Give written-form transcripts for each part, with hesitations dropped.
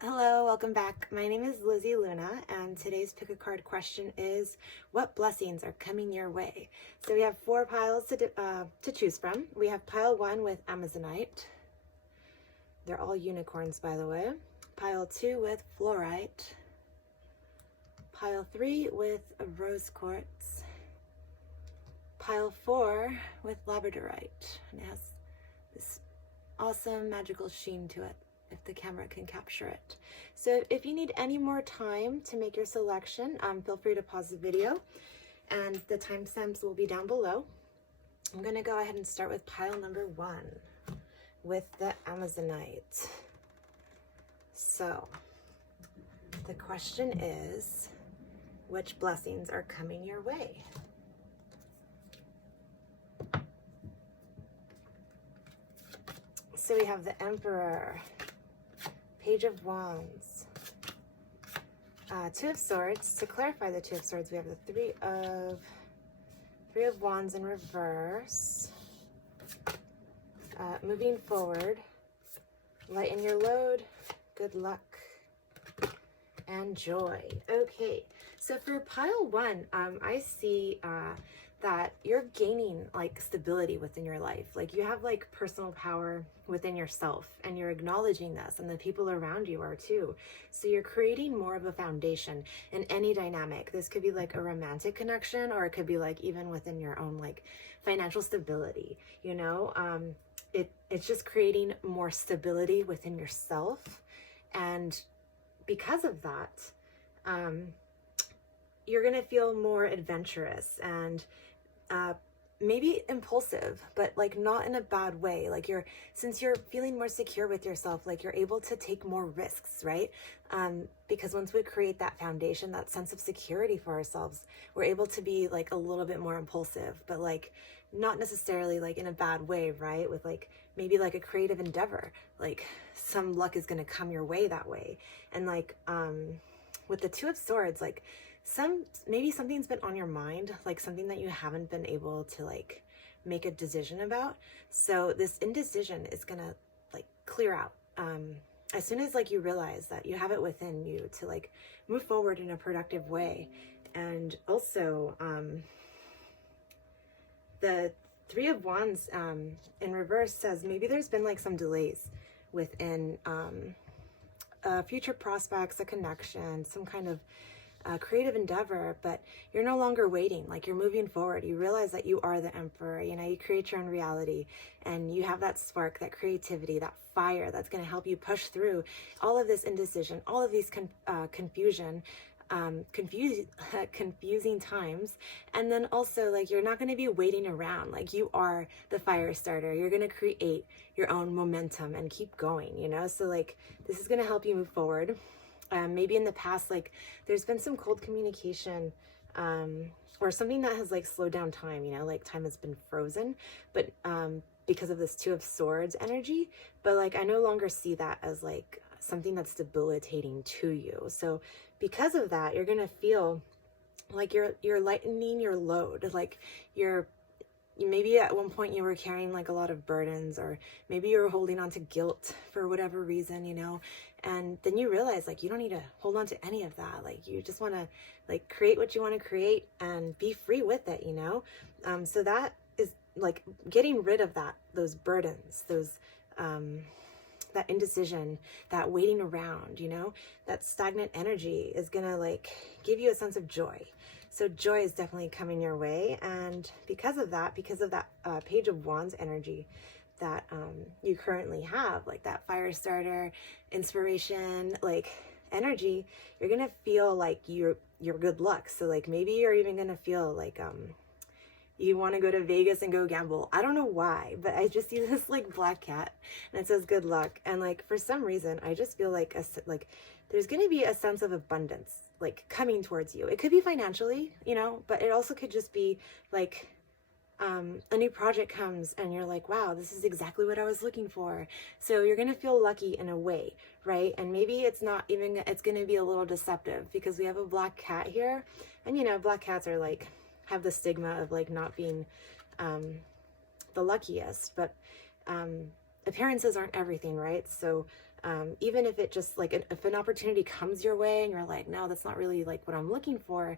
Hello, welcome back. My name is Lizzie Luna, and today's pick a card question is, what blessings are coming your way? So we have four piles to choose from. We have pile 1 with Amazonite. They're all unicorns, by the way. Pile 2 with Fluorite. Pile 3 with a rose quartz. Pile 4 with Labradorite. And it has this awesome magical sheen to it, if the camera can capture it. So if you need any more time to make your selection, feel free to pause the video, and the timestamps will be down below. I'm gonna go ahead and start with pile number 1 with the Amazonite. So the question is, which blessings are coming your way? So we have the Emperor, Page of Wands, Two of Swords. To clarify the Two of Swords, we have the Three of Wands in reverse. Moving forward, lighten your load, good luck, and joy. Okay, so for pile 1, I see that you're gaining like stability within your life. Like you have like personal power within yourself, and you're acknowledging this, and the people around you are too. So you're creating more of a foundation in any dynamic. This could be like a romantic connection, or it could be like even within your own like financial stability, you know. It's just creating more stability within yourself, and because of that, you're gonna feel more adventurous and maybe impulsive, but like not in a bad way. Like since you're feeling more secure with yourself, like you're able to take more risks, right? Because once we create that foundation, that sense of security for ourselves, we're able to be like a little bit more impulsive, but like not necessarily like in a bad way, right? With like maybe like a creative endeavor, like some luck is going to come your way that way. And like with the Two of Swords, like maybe something's been on your mind, like something that you haven't been able to like make a decision about. So this indecision is gonna like clear out as soon as like you realize that you have it within you to like move forward in a productive way. And also the Three of Wands in reverse says maybe there's been like some delays within future prospects, a connection, some kind of creative endeavor, but you're no longer waiting. Like you're moving forward. You realize that you are the Emperor. You know, you create your own reality, and you have that spark, that creativity, that fire that's going to help you push through all of this indecision, all of these confusing times. And then also like you're not going to be waiting around. Like you are the fire starter. You're going to create your own momentum and keep going, you know. So like this is going to help you move forward. Maybe in the past, like there's been some cold communication or something that has like slowed down time, you know, like time has been frozen, but because of this Two of Swords energy. But like I no longer see that as like something that's debilitating to you. So because of that, you're gonna feel like you're lightening your load. Like maybe at one point you were carrying like a lot of burdens, or maybe you were holding on to guilt for whatever reason, you know, and then you realize like you don't need to hold on to any of that. Like you just want to like create what you want to create and be free with it, you know. So that is like getting rid of those burdens, that indecision, that waiting around, you know, that stagnant energy is gonna like give you a sense of joy. So joy is definitely coming your way. And because of that Page of Wands energy that you currently have, like that fire starter, inspiration, like energy, you're gonna feel like you're good luck. So like maybe you're even gonna feel like you want to go to Vegas and go gamble. I don't know why, but I just see this like black cat and it says good luck. And like for some reason, I just feel like there's going to be a sense of abundance like coming towards you. It could be financially, you know, but it also could just be like a new project comes and you're like, wow, this is exactly what I was looking for. So you're going to feel lucky in a way, right? And maybe it's going to be a little deceptive because we have a black cat here. And, you know, black cats are like, have the stigma of like not being the luckiest, but appearances aren't everything, right? So Even if it just like, if an opportunity comes your way and you're like, no, that's not really like what I'm looking for,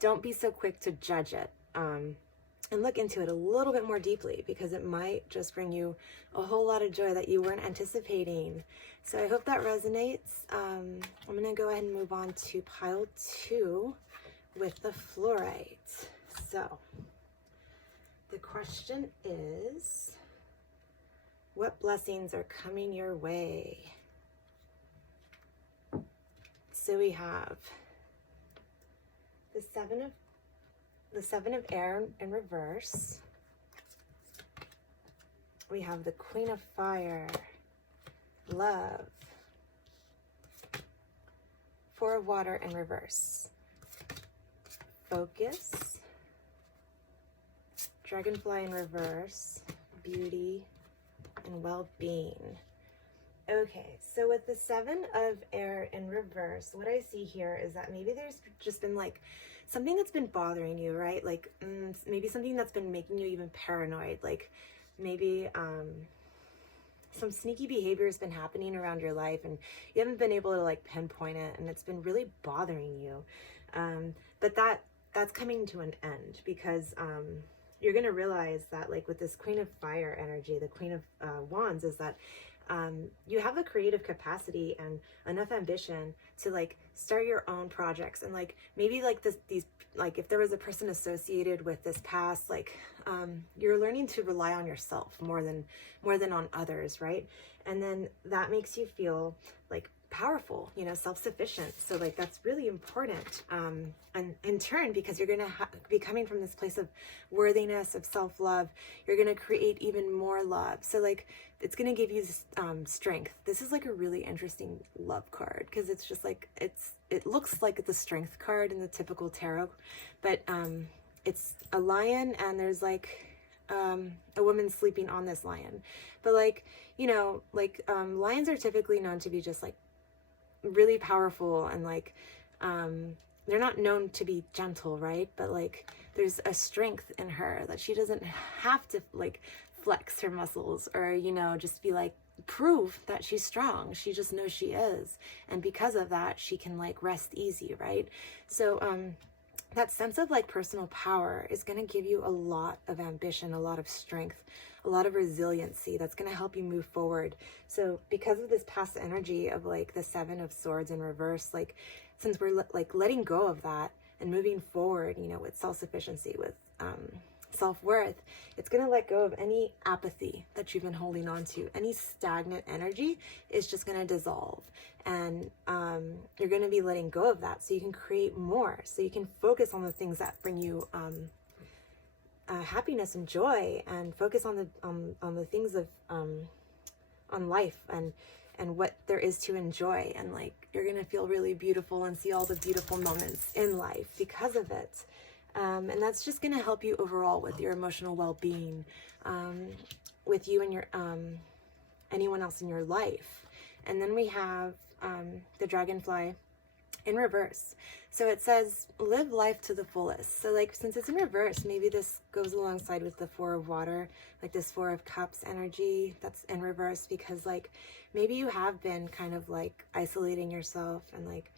don't be so quick to judge it. And look into it a little bit more deeply, because it might just bring you a whole lot of joy that you weren't anticipating. So I hope that resonates. I'm going to go ahead and move on to pile 2 with the fluorite. So the question is, what blessings are coming your way? So we have the seven of air in reverse. We have the Queen of Fire, love, 4 of water in reverse, focus, dragonfly in reverse, beauty, and well-being. Okay, so with the 7 of air in reverse, what I see here is that maybe there's just been like something that's been bothering you, right? Like maybe something that's been making you even paranoid. Like maybe some sneaky behavior has been happening around your life and you haven't been able to like pinpoint it, and it's been really bothering you. But that's coming to an end, because you're going to realize that, like with this Queen of Fire energy, the Queen of Wands, is that you have the creative capacity and enough ambition to like start your own projects. And like maybe like these like if there was a person associated with this past, like you're learning to rely on yourself more than on others, right? And then that makes you feel like powerful, you know, self-sufficient. So like that's really important, and in turn, because you're gonna be coming from this place of worthiness, of self-love, you're gonna create even more love. So like it's gonna give you strength. This is like a really interesting love card, because it's just like it looks like the Strength card in the typical tarot, but it's a lion, and there's like a woman sleeping on this lion. But like, you know, like lions are typically known to be just like really powerful, and like they're not known to be gentle, right? But like there's a strength in her that she doesn't have to like flex her muscles, or, you know, just be like prove that she's strong. She just knows she is, and because of that she can like rest easy, right? So that sense of like personal power is going to give you a lot of ambition, a lot of strength, a lot of resiliency that's going to help you move forward. So because of this past energy of like the 7 of Swords in reverse, like since we're like letting go of that and moving forward, you know, with self-sufficiency, with self-worth, it's going to let go of any apathy that you've been holding on to. Any stagnant energy is just going to dissolve, and you're going to be letting go of that so you can create more, so you can focus on the things that bring you happiness and joy, and focus on the things of on life and what there is to enjoy. And like you're going to feel really beautiful and see all the beautiful moments in life because of it. And that's just going to help you overall with your emotional well-being, with you and your anyone else in your life. And then we have the dragonfly in reverse. So it says, live life to the fullest. So like, since it's in reverse, maybe this goes alongside with the 4 of water, like this 4 of cups energy that's in reverse, because like maybe you have been kind of like isolating yourself and like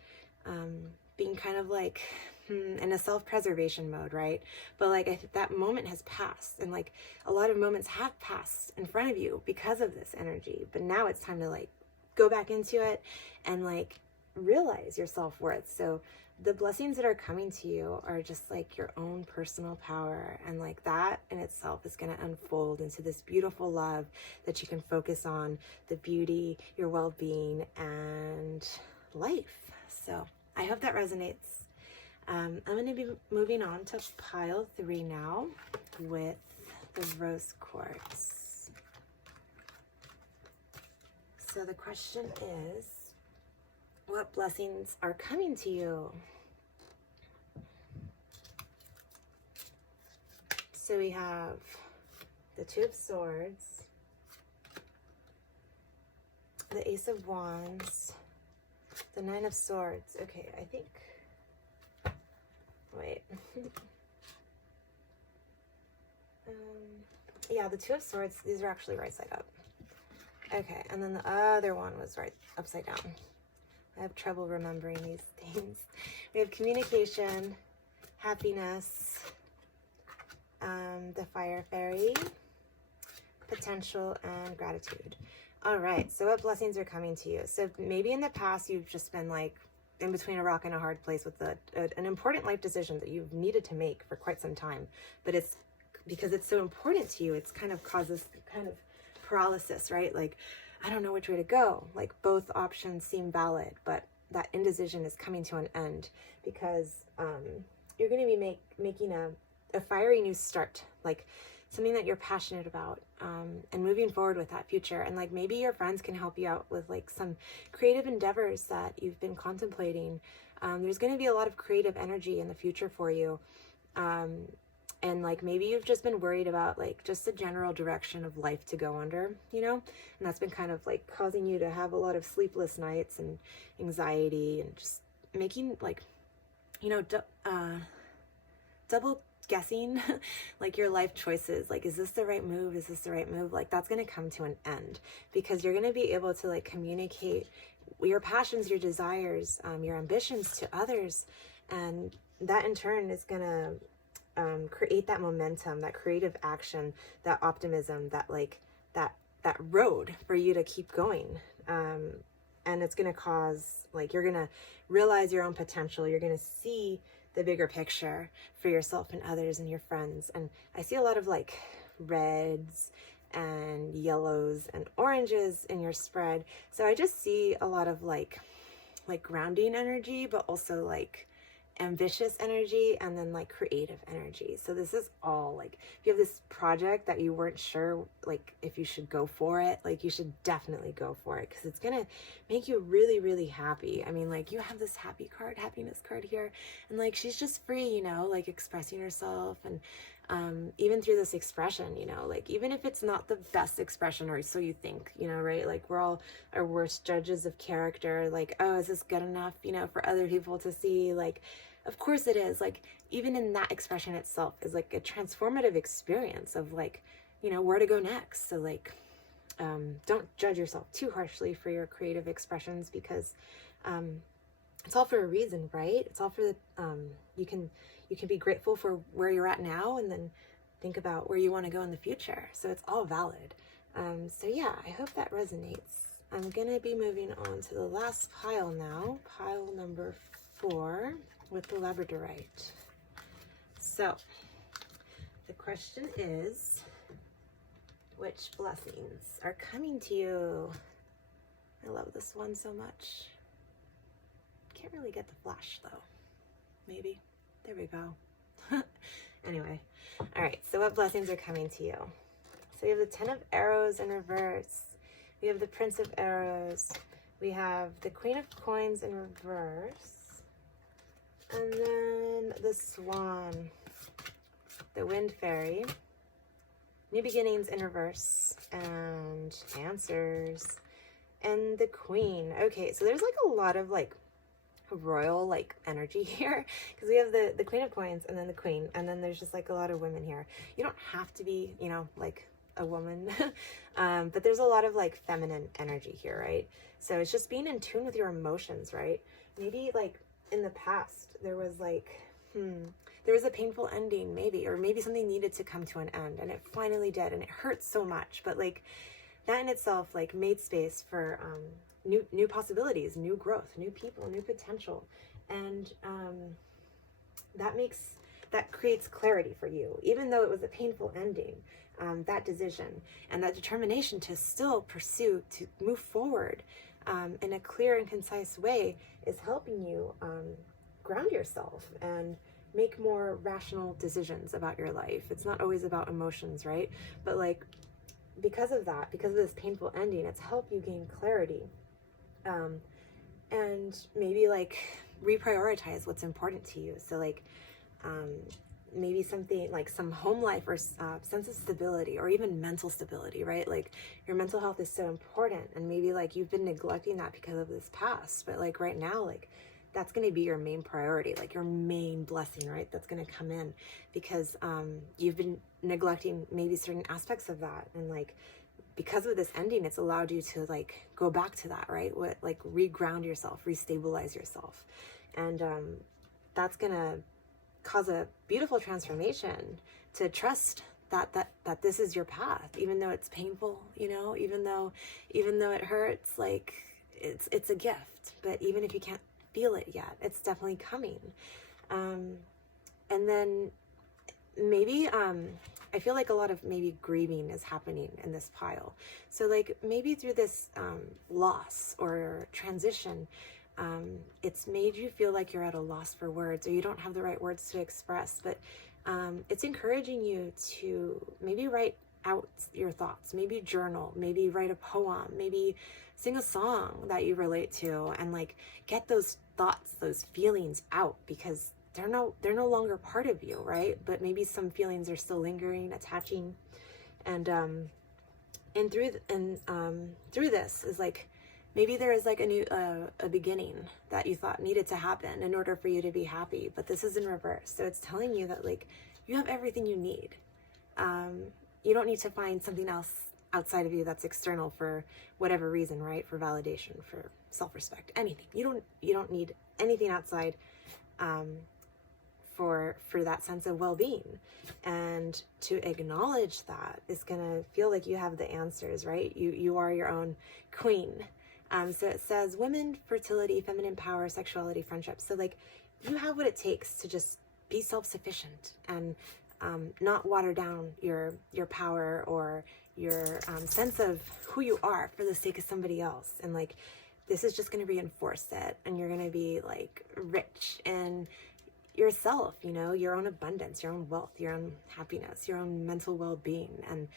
being kind of like in a self-preservation mode, right? But like I think that moment has passed, and like a lot of moments have passed in front of you because of this energy. But now it's time to like go back into it and like realize your self-worth. So the blessings that are coming to you are just like your own personal power, and like that in itself is going to unfold into this beautiful love that you can focus on, the beauty, your well-being, and life. So I hope that resonates. I'm going to be moving on to pile 3 now with the rose quartz. So the question is, what blessings are coming to you? So we have the 2 of Swords, the Ace of Wands, the 9 of Swords. Okay, I think, wait. Yeah, the 2 of Swords, these are actually right side up. Okay, and then the other one was right upside down. I have trouble remembering these things. We have communication, happiness, the fire fairy, potential, and gratitude. All right, so what blessings are coming to you? So maybe in the past you've just been like in between a rock and a hard place with an important life decision that you've needed to make for quite some time, but it's because it's so important to you, it's kind of causes kind of paralysis, right? Like, I don't know which way to go. Like, both options seem valid, but that indecision is coming to an end because you're going to be making a fiery new start, like something that you're passionate about, and moving forward with that future. And like, maybe your friends can help you out with like some creative endeavors that you've been contemplating. There's going to be a lot of creative energy in the future for you. And like, maybe you've just been worried about like just the general direction of life to go under, you know, and that's been kind of like causing you to have a lot of sleepless nights and anxiety and just making like, you know, double guessing like your life choices. Like, is this the right move? Is this the right move? Like, that's going to come to an end because you're going to be able to like communicate your passions, your desires, your ambitions to others. And that in turn is going to create that momentum, that creative action, that optimism, that like that road for you to keep going. And it's going to cause like, you're going to realize your own potential. You're going to see the bigger picture for yourself and others and your friends. And I see a lot of like reds and yellows and oranges in your spread. So I just see a lot of like grounding energy, but also like ambitious energy, and then like creative energy. So this is all like, if you have this project that you weren't sure like if you should go for it, like you should definitely go for it because it's gonna make you really, really happy. I mean, like, you have this happiness card here, and like, she's just free, you know, like expressing herself. And even through this expression, you know, like, even if it's not the best expression, or so you think, you know, right? Like, we're all our worst judges of character. Like, oh, is this good enough, you know, for other people to see? Like, of course it is. Like, even in that expression itself is like a transformative experience of like, you know, where to go next. So like, don't judge yourself too harshly for your creative expressions because it's all for a reason, right? It's all for the, you can be grateful for where you're at now, and then think about where you want to go in the future. So it's all valid. So yeah, I hope that resonates. I'm going to be moving on to the last pile now, pile number 4 with the Labradorite. So the question is, which blessings are coming to you? I love this one so much. Can't really get the flash though. Maybe. There we go. Anyway. All right. So what blessings are coming to you? So we have the 10 of Arrows in reverse. We have the Prince of Arrows. We have the Queen of Coins in reverse. And then the Swan. The Wind Fairy. New Beginnings in reverse. And Answers. And the Queen. Okay. So there's like a lot of like royal like energy here because we have the Queen of Coins and then the Queen, and then there's just like a lot of women here. You don't have to be, you know, like a woman but there's a lot of like feminine energy here, right? So it's just being in tune with your emotions, right? Maybe like in the past there was like there was a painful ending, maybe, or maybe something needed to come to an end and it finally did, and it hurts so much, but like that in itself like made space for new possibilities, new growth, new people, new potential. And that creates clarity for you, even though it was a painful ending. That decision and that determination to still pursue, to move forward in a clear and concise way is helping you ground yourself and make more rational decisions about your life. It's not always about emotions, right? But like, because of that, because of this painful ending, it's helped you gain clarity. And maybe like reprioritize what's important to you. So like, maybe something like some home life or sense of stability, or even mental stability, right? Like, your mental health is so important, and maybe like you've been neglecting that because of this past, but like right now, like that's going to be your main priority, like your main blessing, right? That's going to come in because you've been neglecting maybe certain aspects of that, and like because of this ending, it's allowed you to like go back to that, right? What, like reground yourself, restabilize yourself. And that's gonna cause a beautiful transformation to trust that this is your path, even though it's painful, you know, even though it hurts, like it's a gift. But even if you can't feel it yet, it's definitely coming. And then maybe I feel like a lot of maybe grieving is happening in this pile. So like maybe through this loss or transition, it's made you feel like you're at a loss for words, or you don't have the right words to express. But it's encouraging you to maybe write out your thoughts, maybe journal, maybe write a poem, maybe sing a song that you relate to, and like get those thoughts, those feelings out, because they're no longer part of you, right? But maybe some feelings are still lingering, attaching, and through this is like, maybe there is like a new a beginning that you thought needed to happen in order for you to be happy, but this is in reverse. So it's telling you that like you have everything you need. You don't need to find something else outside of you that's external for whatever reason, right? For validation, for self-respect, anything. You don't need anything outside for that sense of well-being. And to acknowledge that is gonna feel like you have the answers, right? You are your own queen. So it says women, fertility, feminine power, sexuality, friendship. So like you have what it takes to just be self-sufficient and not water down your power or your sense of who you are for the sake of somebody else. And like this is just going to reinforce it, and you're going to be like rich in yourself, you know, your own abundance, your own wealth, your own happiness, your own mental well-being. And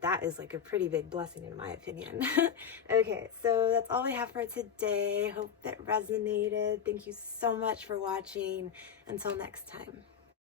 that is like a pretty big blessing in my opinion. Okay, so that's all we have for today. Hope it resonated. Thank you so much for watching. Until next time.